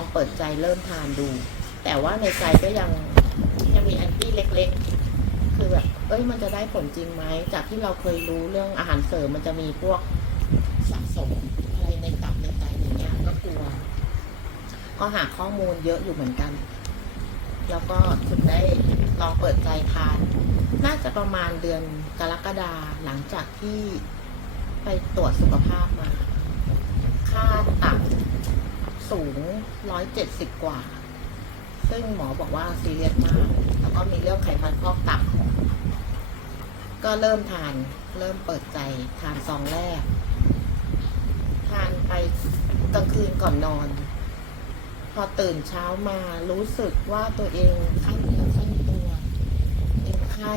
องเปิดใจเริ่มทานดู แต่ว่าในใจก็ยังยังมีแอนตี้เล็ก ๆ คือแบบเอ้ยมันจะได้ผลจริงไหมจากที่เราเคยรู้เรื่องอาหารเสริมมันจะมีพวกสะสมอะไรในตับในไตอย่างเงี้ยก็กลัว ก็หาข้อมูลเยอะอยู่เหมือนกัน แล้วก็ถึงได้ลองเปิดใจทาน น่าจะประมาณเดือนกรกฎาหลังจากที่ไปตรวจสุขภาพมา ค่าตับสูง ร้อยเจ็ดสิบกว่า ซึ่งหมอบอกว่าซีเรียสมาก แล้วก็มีเรื่องไขมันพอกตับ ก็เริ่มทาน เริ่มเปิดใจทานซองแรก ทานไปกลางคืนก่อนนอน พอตื่นเช้ามารู้สึกว่าตัวเองขั้นเนื้อขั้นตัวเป็นไข้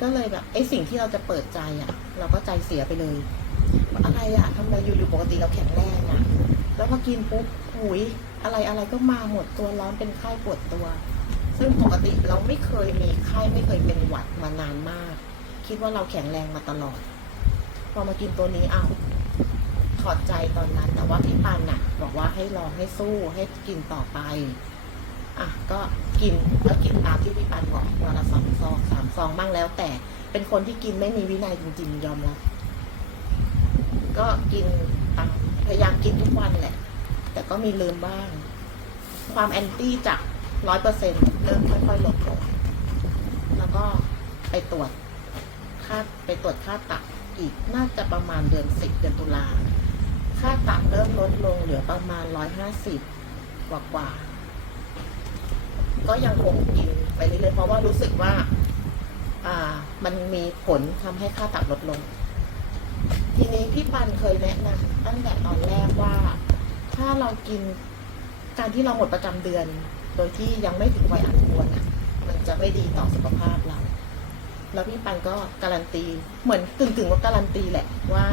ก็เลยแบบไอ้สิ่งที่เราจะเปิดใจอะ่ะ เราก็ใจเสียไปเลยอะไรอะ่ะทำไมอยู่ๆปกติเราแข็งแรงอะ่ะ แล้วพอกินปุ๊บ หุยอะไรอะไรก็มาหมดตัวร้อนเป็นไข้ปวดตัว ซึ่งปกติเราไม่เคยมีไข้ไม่เคยเป็นหวัดมานานมาก คิดว่าเราแข็งแรงมาตลอด พอมากินตัวนี้เอาถอดใจตอนนั้น แต่ว่าพี่ปันน่ะ บอกว่าให้ลองให้สู้ให้กินต่อไป อะก็กินก็กินตามที่พี่ปันบอกวันละสองซองสามซองบ้างแล้ว แต่เป็นคนที่กินไม่มีวินัยจริง ๆ ยอมรับก็กินตามพยายามกินทุกวันแหละ แต่ก็มีลืมบ้าง ความแอนตี้จากร้อยเปอร์เซ็นเริ่มค่อยๆลดลงแล้วก็ไปตรวจค่าไปตรวจค่าตับอีกน่าจะประมาณเดือนสิบเดือนตุลาค่าตับเริ่มลดลงเหลือประมาณร้อยห้าสิบกว่ากว่า ก็ยังคงกินไปเรื่อยๆเพราะว่ารู้สึกว่า อ่า มันมีผลทำให้ค่าตับลดลง ทีนี้พี่ปันเคยแนะนำตั้งแต่ตอนแรกว่า ถ้าเรากินการที่เราหมดประจำเดือน โดยที่ยังไม่ถึงวัยอันควรอะมันจะไม่ดีต่อสุขภาพเรา แล้วพี่ปันก็การันตี เหมือนกึ่งๆว่าการันตีแหละว่า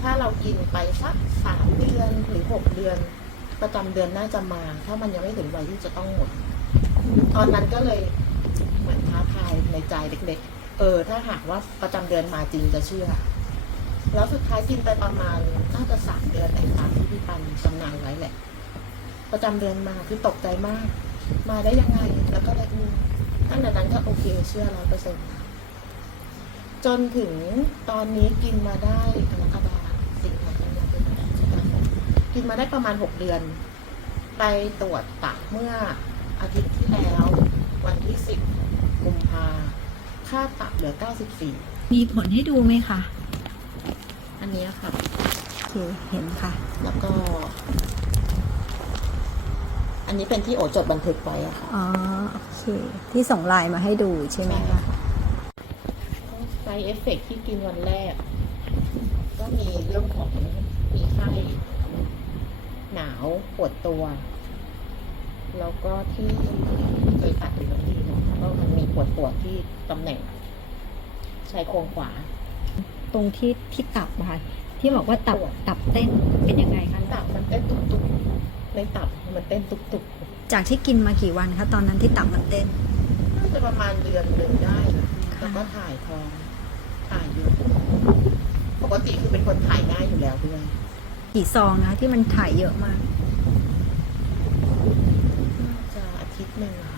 ถ้าเรากินไปสักสามเดือนหรือหกเดือน ประจำเดือนน่าจะมา ถ้ามันยังไม่ถึงวัยที่จะต้องหมด ตอนนั้นก็เลยเหมือนท้าทายในใจเล็กๆ เออ ถ้าหากว่าประจำเดือนมาจริงจะเชื่อ แล้วสุดท้ายกินไปประมาณน่าจะสามเดือนแต่ตามที่พี่ปันจำนานไว้แหละ ประจำเดือนมาคือตกใจมาก มาได้ยังไง แล้วก็เลยอืมตั้งแต่นั้นก็โอเคเชื่อร้อยเปอร์เซ็นต์จนถึงตอนนี้กินมาได้กรกฎาสิงหาคมพฤษภาคมพฤษภาคมกินมาได้ประมาณหกเดือน ไปตรวจตับเมื่ออาทิตย์ที่แล้ว วันที่สิบกุมภาค่าตับเหลือเก้าสิบสี่มีผลให้ดูไหมคะ นเนี้ยค่ะโอเคเห็นค่ะ แล้วก็ อันนี้เป็นที่โอจดบันทึกไว้อะค่ะอ๋อโอเคที่ส่งไลน์มาให้ดูใช่ไหมคะไซเอฟเฟกที่กินวันแรก ก็มีเรื่องของมีไข้หนาวปวดตัว แล้วก็ที่เคยตัดอยู่ที่เนาะก็มันมีปวดปวดๆที่ตำแหน่งชายโครงขวา ตรงที่ที่ตับอะค่ะที่บอกว่าตับตับเต้นเป็นยังไงคะตับมันเต้นตุกตุกในตับมันเต้นตุกตุกจากที่กินมากี่วันคะตอนนั้นที่ตับมันเต้นน่าจะประมาณเดือนหนึ่งได้แล้วก็ถ่ายทองถ่ายเยอะปกติคือเป็นคนถ่ายง่ายอยู่แล้วด้วยกี่ซองนะที่มันถ่ายเยอะมากน่าจะอาทิตย์หนึ่งค่ะ